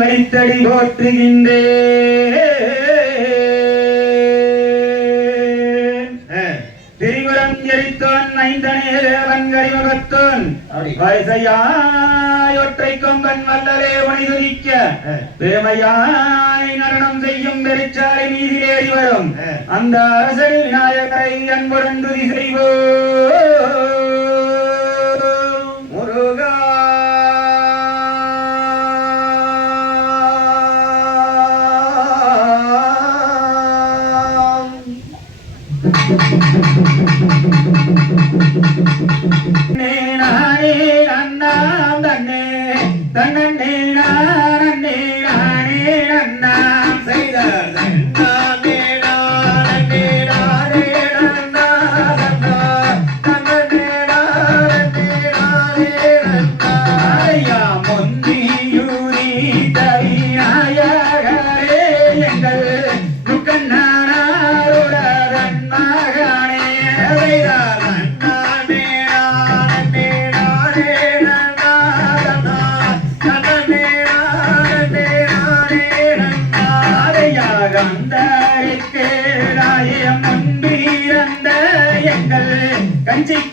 வைத்தடி போற்றுகின்றேன். திரிபுரம் எரித்தோன் ஐந்தனே தேவன் கரிமுகத்தோன் வயசையாய் ஒற்றை கொம்பன் வல்லலே உனைதுதிக்க பிரேமையாய் நடனம் செய்யும் பெருச்சாலை நீதிலேறி வரும் அந்த அரசடி விநாயகரை அன்புடன் துதி செய்வோம். முருகா நானே நன்னாம் தன்னே தன்னே நானே நானே நன்னாம் செய்தார் நானே நானே நானே நன்னாம் தன்னே நானே நானே நன்னாயா முந்தியூரி தவிநாயகரே எங்கள் முக்கண்ணாரோட மகனே செய்தார்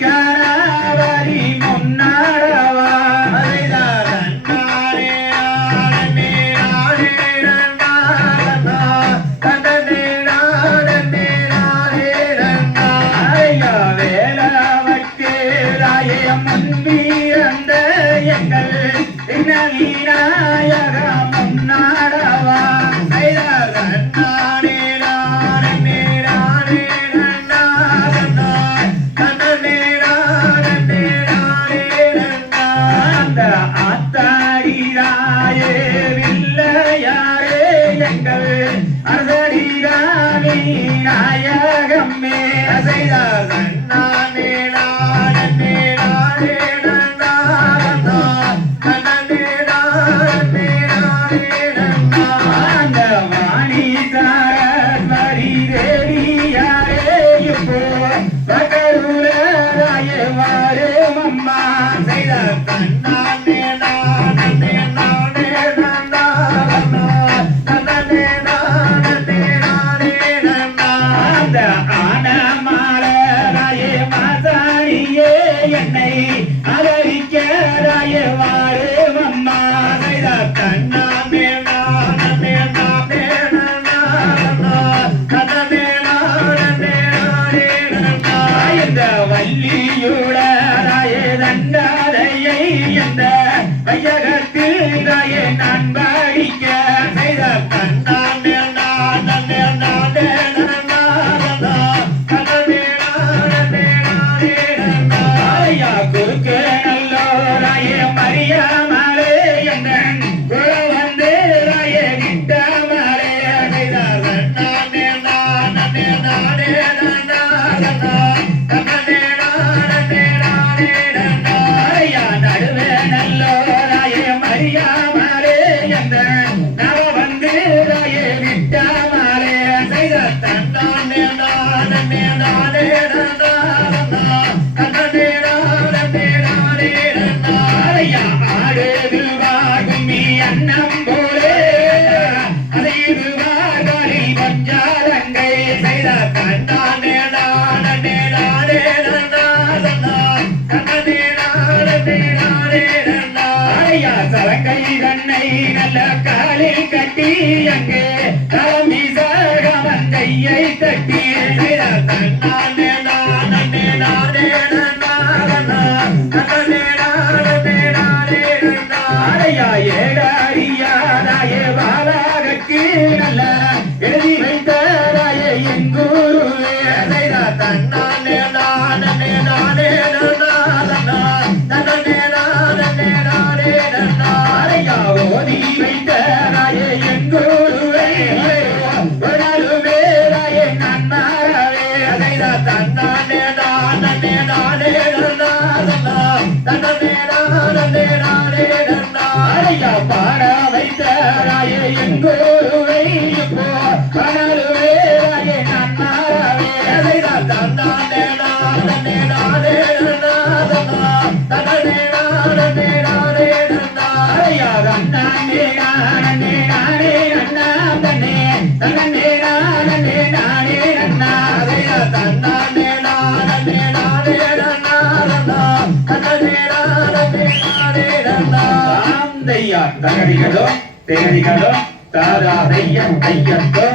கஞ்சிக்காரி முன்னாடவா வேளாவற்கு ராயம் முன்பீரந்த எங்கள் விநாயக முன்னாடவா நாயகமே செய்தார் நானே நானே நானே அந்த வாணி சாரஸ்வரி தேவியாரே இப்போ பகருராய வாரே மம்மா செய்தார் நானே நானே நானே என்னை அகரிக்கராய வாரு மம்மா செய்தார் தன்னாமே நானே நானே இந்த வள்ளியுடைய தண்டாதையை எந்த வையகத்தில் நான் படிக்க செய்தார் தன்னாமே நானே நானே குறுக்கு நல்லோராய மரியாமலே என்னன் குல வந்து ராய கிட்டாமலே செய்தார் நானே நானே நானே நடுவே நல்லோராய மரியாமலே என்னன் நவ வந்து ராய கிட்டாமலே செய்தார் நானே நானே நானே அன்னம் போலே அதைது வாரி பஞ்சாலங்கை செய்தார் நானே நானே நானே சலங்கை தன்னை நல்ல காலில் கட்டி அங்கே தலமீசகமன் கையை தட்டி செய்தார் நானே நானே நானே ஏடாரியாராய வாழாகக்கு நல்ல எழுதி வைத்தாராய என் குருவே செய்தார் தன்னானே நானே நானே ஓதி வைத்தாராய என் குருவே வேறாய நன்னாரவே செய்தார் தன்னானே நானே நானே பாட வைத்தாராய என் குருவை இப்போ பணருவேராய நன்னாரவே செய்தார் தன்னானே நானே நானே நானே நானே நானே நானே நானே நானே நானே நன்னா தன்னே தன்னே நானே நானே நன்னா தன்னானே நானே நானே நன்னா நன்னா தன்னே நானே நானே நன்னா தாம் தையா தகடிகளோ தேடிகளோ தாரா தையம் தையத்தோ